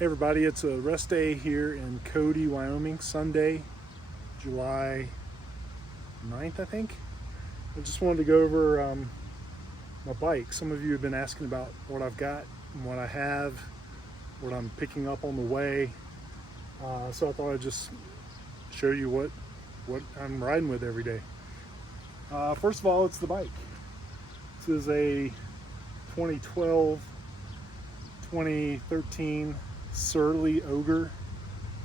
Hey everybody, it's a rest day here in Cody, Wyoming, Sunday, July 9th, I think. I just wanted to go over my bike. Some of you have been asking about what I've got and what I have, what I'm picking up on the way. So I thought I'd just show you what I'm riding with every day. First of all, it's the bike. This is a 2012, 2013 Surly Ogre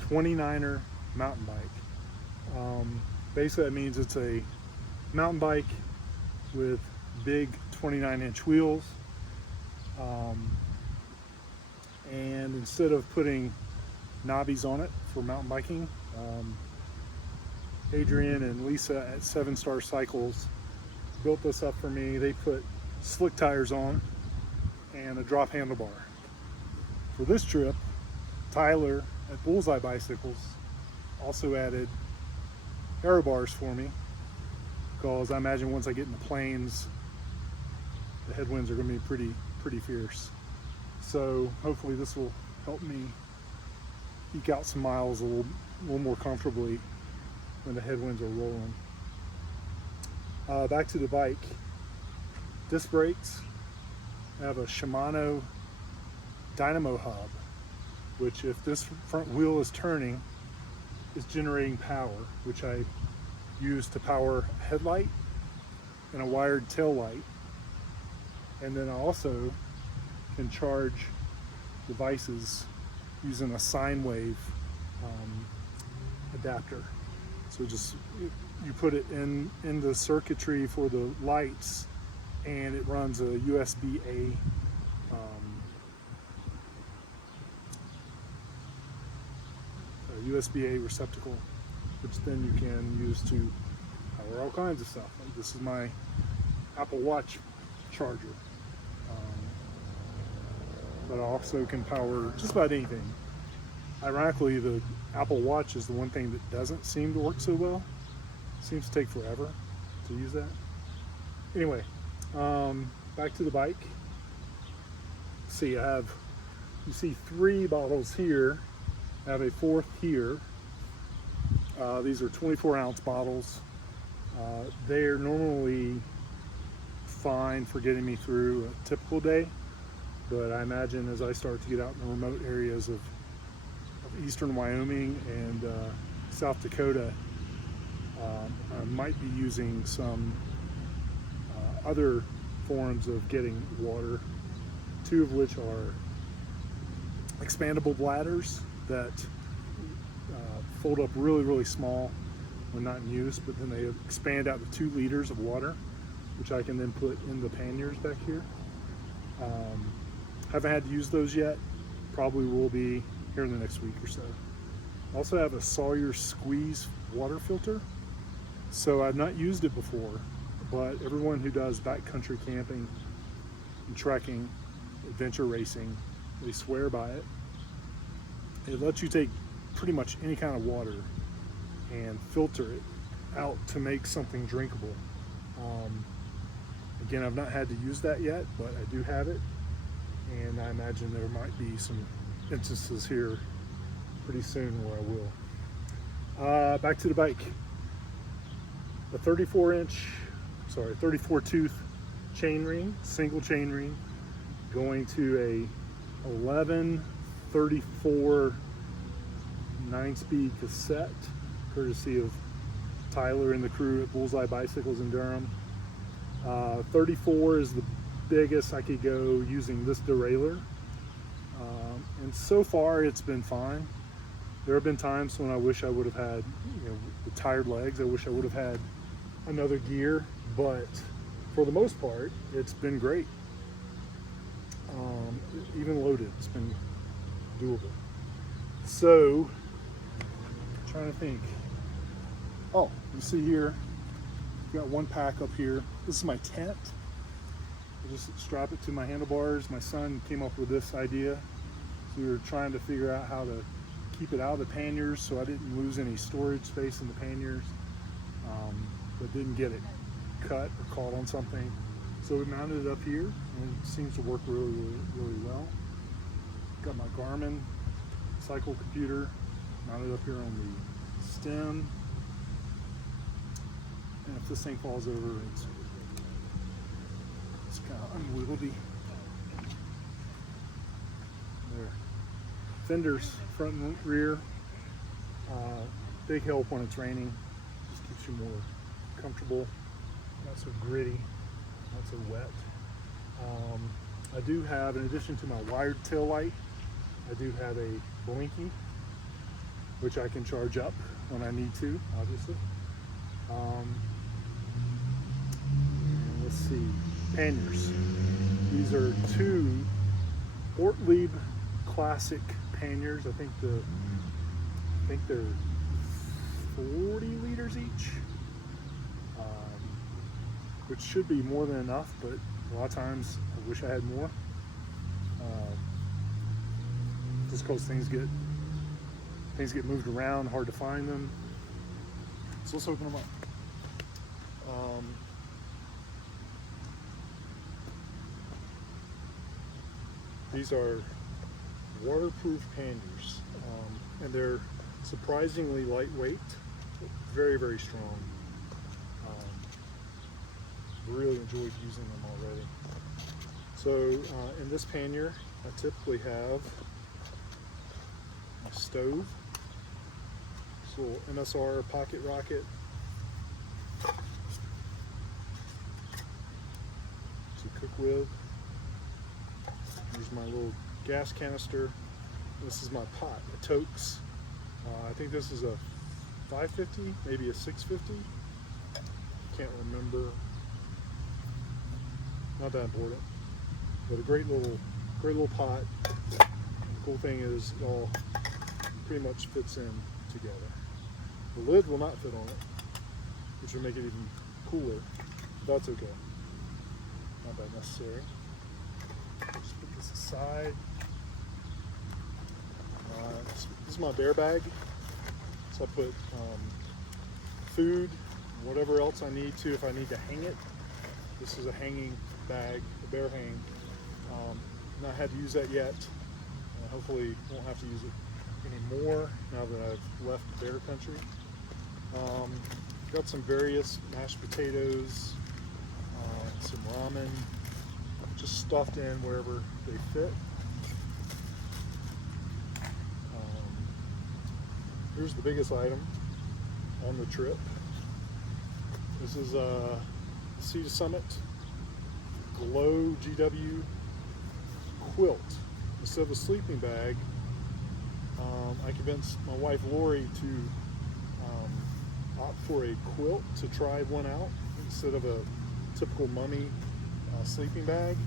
29er mountain bike. Basically that means it's a mountain bike with big 29-inch wheels, and instead of putting knobbies on it for mountain biking, Adrian and Lisa at 7 Star Cycles built this up for me. They put slick tires on and a drop handlebar. For this trip, Tyler at Bullseye Bicycles also added aero bars for me, because I imagine once I get in the plains, the headwinds are going to be pretty fierce. So hopefully this will help me eke out some miles a little more comfortably when the headwinds are rolling. Back to the bike. Disc brakes. I have a Shimano dynamo hub, which, if this front wheel is turning, is generating power, which I use to power a headlight and a wired tail light. And then I also can charge devices using a sine wave adapter. So just you put it in the circuitry for the lights, and it runs a USB-A USB-A receptacle, which then you can use to power all kinds of stuff. Like, this is my Apple Watch charger, but I also can power just about anything. Ironically, the Apple Watch is the one thing that doesn't seem to work so well. It seems to take forever to use that. Anyway, back to the bike. See, you see 3 bottles here. I have a 4th here. These are 24-ounce bottles. They're normally fine for getting me through a typical day, but I imagine as I start to get out in the remote areas of eastern Wyoming and South Dakota, I might be using some other forms of getting water, 2 of which are expandable bladders that fold up really small when not in use, but then they expand out to 2 liters of water, which I can then put in the panniers back here. Haven't had to use those yet. Probably will be here in the next week or so. I also have a Sawyer Squeeze water filter. So I've not used it before, but everyone who does backcountry camping and trekking, adventure racing, they swear by it. It lets you take pretty much any kind of water and filter it out to make something drinkable. Again, I've not had to use that yet, but I do have it, and I imagine there might be some instances here pretty soon where I will. Back to the bike. A 34 tooth chain ring, single chain ring, going to a 1134 9-speed cassette, courtesy of Tyler and the crew at Bullseye Bicycles in Durham. 34 is the biggest I could go using this derailleur, and so far it's been fine. There have been times when I wish I would have had, the tired legs. I wish I would have had another gear, but for the most part, it's been great. Even loaded, it's been doable. So, I'm trying to think. Oh, you see here, I've got 1 pack up here. This is my tent. I just strap it to my handlebars. My son came up with this idea. So we were trying to figure out how to keep it out of the panniers so I didn't lose any storage space in the panniers, but didn't get it cut or caught on something. So we mounted it up here, and it seems to work really well. Got my Garmin cycle computer mounted up here on the stem. And if this thing falls over, it's kind of unwieldy. There. Fenders, front and rear. Big help when it's raining. Just keeps you more comfortable. Not so gritty, not so wet. I do have, in addition to my wired tail light, I do have a blinky, which I can charge up when I need to, obviously. And let's see, panniers. These are two Ortlieb Classic panniers. I think they're 40 liters each, which should be more than enough, but a lot of times I wish I had more. Just because things get moved around, hard to find them. So let's open them up. These are waterproof panniers, and they're surprisingly lightweight, very, very strong. Really enjoyed using them already. So in this pannier, I typically have a stove, this little MSR pocket rocket, to cook with. Here's my little gas canister. This is my pot, a Tokes. I think this is a 550, maybe a 650. Can't remember. Not that important. But a great little pot. And the cool thing is it all pretty much fits in together. The lid will not fit on it, which will make it even cooler. That's okay. Not that necessary. Just put this aside. This is my bear bag. So I put food, whatever else I need to, if I need to hang it. This is a hanging bag, a bear hang. Not had to use that yet. Hopefully won't have to use it anymore now that I've left bear country. Got some various mashed potatoes, some ramen, just stuffed in wherever they fit. Here's the biggest item on the trip. This is a Sea to Summit Glow GW quilt. Instead of a sleeping bag, I convinced my wife Lori to opt for a quilt to try one out instead of a typical mummy sleeping bag.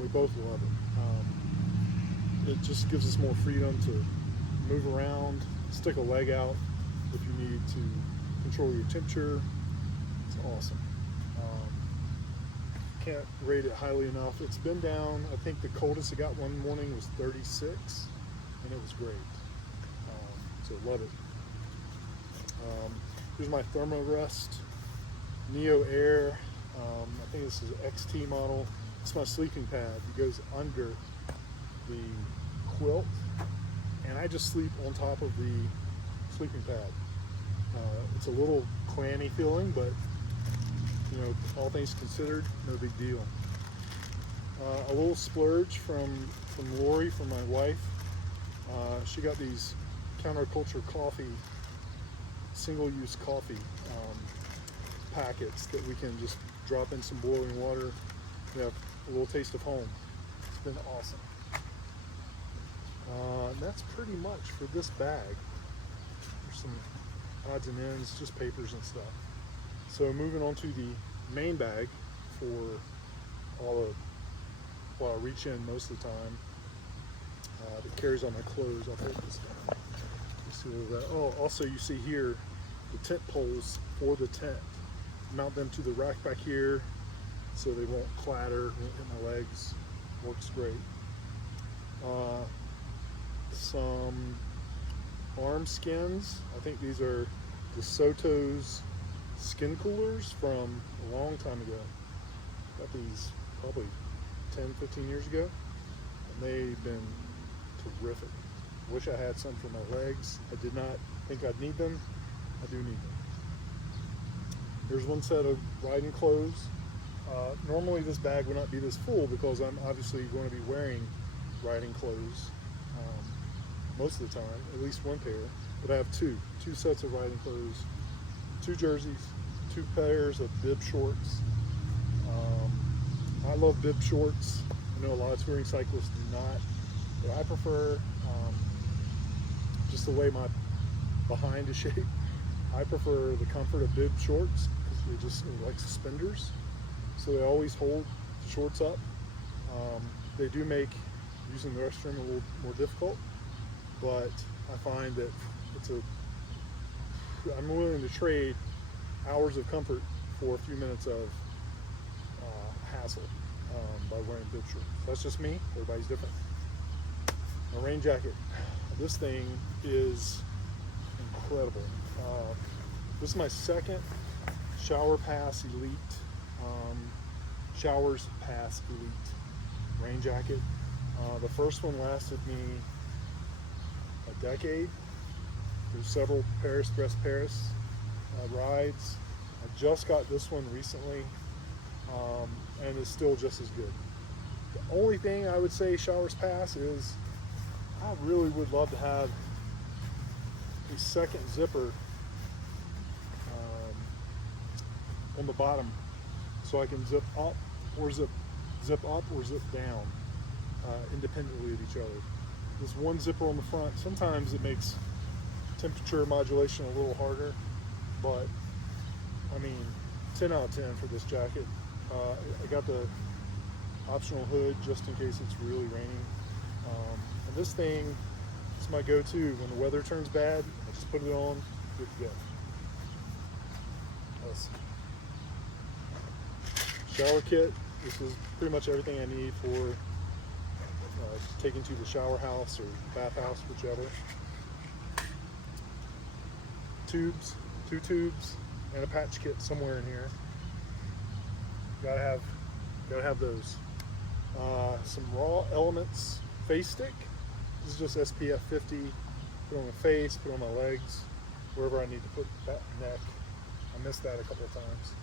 We both love it. It just gives us more freedom to move around, stick a leg out if you need to control your temperature. It's awesome. Can't rate it highly enough. It's been down, I think the coldest it got one morning was 36, and it was great. So love it. Here's my Thermarest Neo Air. I think this is an XT model. It's my sleeping pad. It goes under the quilt, and I just sleep on top of the sleeping pad. It's a little clammy feeling, but you know, all things considered, no big deal. A little splurge from Lori, from my wife. She got these counterculture coffee, single-use coffee packets that we can just drop in some boiling water. We have a little taste of home. It's been awesome. And that's pretty much for this bag. There's some odds and ends, just papers and stuff. So moving on to the main bag for all of, well, I reach in most of the time, that carries all my clothes. I'll put this down. You see all that. Oh, also you see here the tent poles for the tent. Mount them to the rack back here so they won't clatter, won't hit my legs. Works great. Some arm skins. I think these are DeSoto's skin coolers from a long time ago. Got these probably 10, 15 years ago, and they've been terrific. Wish I had some for my legs. I did not think I'd need them. I do need them. Here's one set of riding clothes. Normally this bag would not be this full because I'm obviously going to be wearing riding clothes most of the time, at least one pair. But I have two sets of riding clothes, 2 jerseys, 2 pairs of bib shorts. I love bib shorts. I know a lot of touring cyclists do not, but I prefer just the way my behind is shaped. I prefer the comfort of bib shorts because they're like suspenders, so they always hold the shorts up. They do make using the restroom a little more difficult, but I find that I'm willing to trade hours of comfort for a few minutes of hassle by wearing bib shorts. That's just me. Everybody's different. My rain jacket. This thing is incredible. This is my second Shower Pass Elite, Showers Pass Elite rain jacket. The first one lasted me a decade through several Paris-Brest Paris rides. I just got this one recently, and it's still just as good. The only thing I would say Showers Pass is I really would love to have a second zipper on the bottom so I can zip up or zip down independently of each other. This one zipper on the front, sometimes it makes temperature modulation a little harder, but I mean 10 out of 10 for this jacket. I got the optional hood just in case it's really raining. And this thing is my go-to when the weather turns bad. I just put it on, good to go. Let's see. Shower kit. This is pretty much everything I need for taking to the shower house or bathhouse, whichever. Tubes, 2 tubes, and a patch kit somewhere in here. Gotta have those. Some Raw Elements face stick. This is just SPF 50. Put on the face, put on my legs, wherever I need to put that neck. I missed that a couple of times,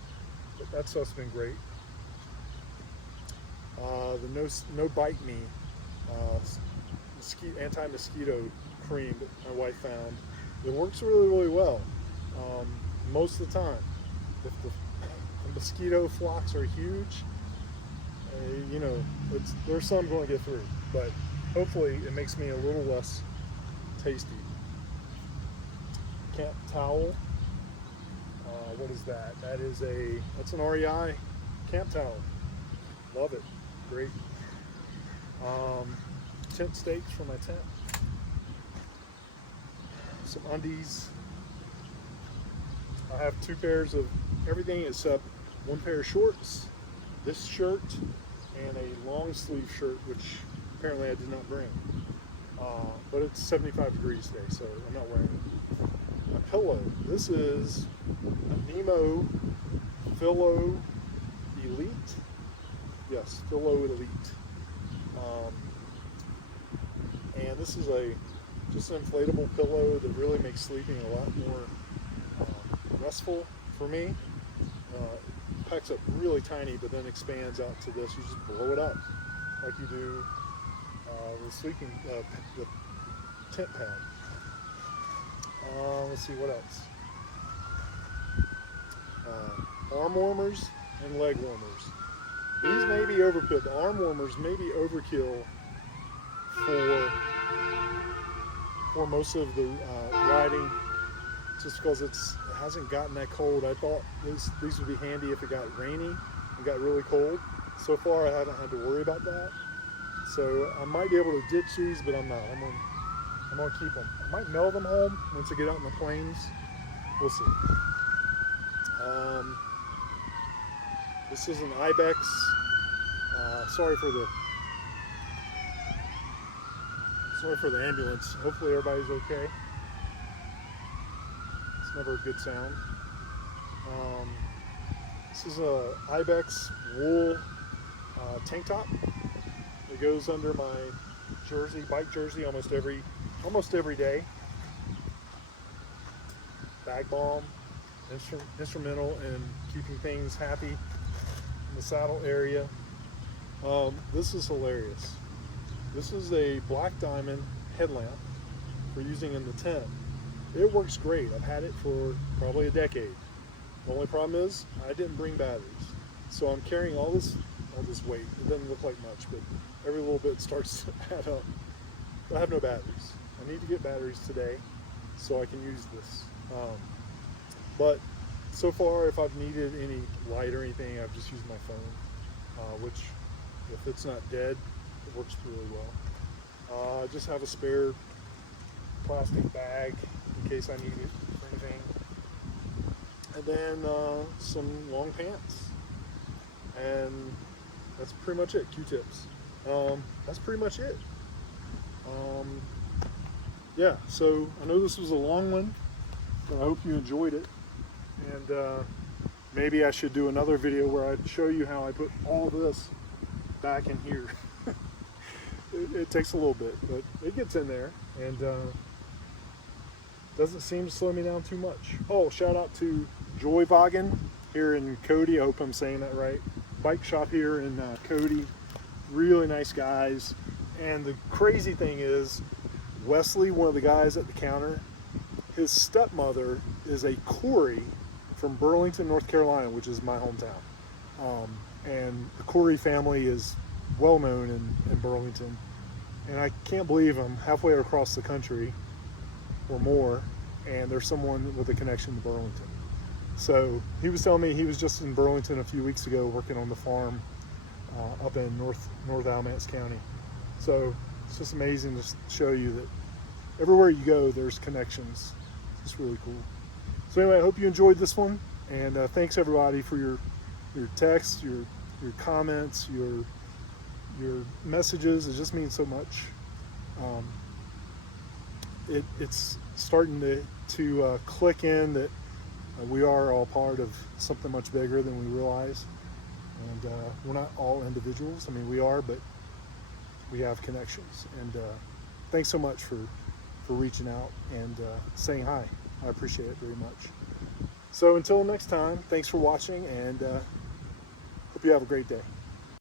but that stuff's been great. The No Bite Me anti-mosquito cream that my wife found. It works really well most of the time. If the mosquito flocks are huge, you know, there's some going to get through, but hopefully it makes me a little less tasty. Camp towel. What is that? That's an REI camp towel. Love it. Great. Tent stakes for my tent. Some undies. I have 2 pairs of everything except 1 pair of shorts, this shirt, and a long sleeve shirt, which apparently I did not bring. But it's 75 degrees today, so I'm not wearing it. My pillow. This is a Nemo Philo Elite. Yes, Philo Elite. And this is just an inflatable pillow that really makes sleeping a lot more restful for me. It packs up really tiny, but then expands out to this. You just blow it up like you do the tent pad. Let's see what else. Arm warmers and leg warmers. These may be overkill. The arm warmers may be overkill for most of the riding, just because it hasn't gotten that cold. I thought these would be handy if it got rainy and got really cold. So far I haven't had to worry about that. So I might be able to ditch these, but I'm not. I'm gonna keep them. I might mail them home once I get out in the plains. We'll see. This is an Ibex. Sorry for the ambulance. Hopefully everybody's okay. It's never a good sound. This is a Ibex wool tank top. It goes under my jersey, bike jersey, almost every almost every day. Bag balm, instrumental in keeping things happy in the saddle area. This is hilarious. This is a black diamond headlamp for using in the tent. It works great. I've had it for probably a decade. The only problem is I didn't bring batteries. So I'm carrying all this weight. It doesn't look like much, but every little bit starts to add up. I have no batteries. I need to get batteries today so I can use this. But so far, if I've needed any light or anything, I've just used my phone, which if it's not dead, it works really well. I just have a spare plastic bag in case I need it for anything. And then some long pants. And that's pretty much it, Q-tips. That's pretty much it. Yeah, so I know this was a long one, but I hope you enjoyed it. And maybe I should do another video where I show you how I put all this back in here. It takes a little bit, but it gets in there, and doesn't seem to slow me down too much. Oh, shout out to Joywagen here in Cody. I hope I'm saying that right. Bike shop here in Cody. Really nice guys. And the crazy thing is, Wesley, one of the guys at the counter, his stepmother is a Corey from Burlington, North Carolina, which is my hometown. And the Corey family is well known in Burlington. And I can't believe I'm halfway across the country or more, and there's someone with a connection to Burlington. So he was telling me he was just in Burlington a few weeks ago working on the farm up in North Alamance County. So it's just amazing to show you that everywhere you go, there's connections. It's really cool. So anyway, I hope you enjoyed this one, and thanks everybody for your texts, your comments, your messages. It just means so much. It's starting to click in that we are all part of something much bigger than we realize. And we're not all individuals. I mean, we are, but we have connections. And thanks so much for reaching out and saying hi. I appreciate it very much. So until next time, thanks for watching, and hope you have a great day.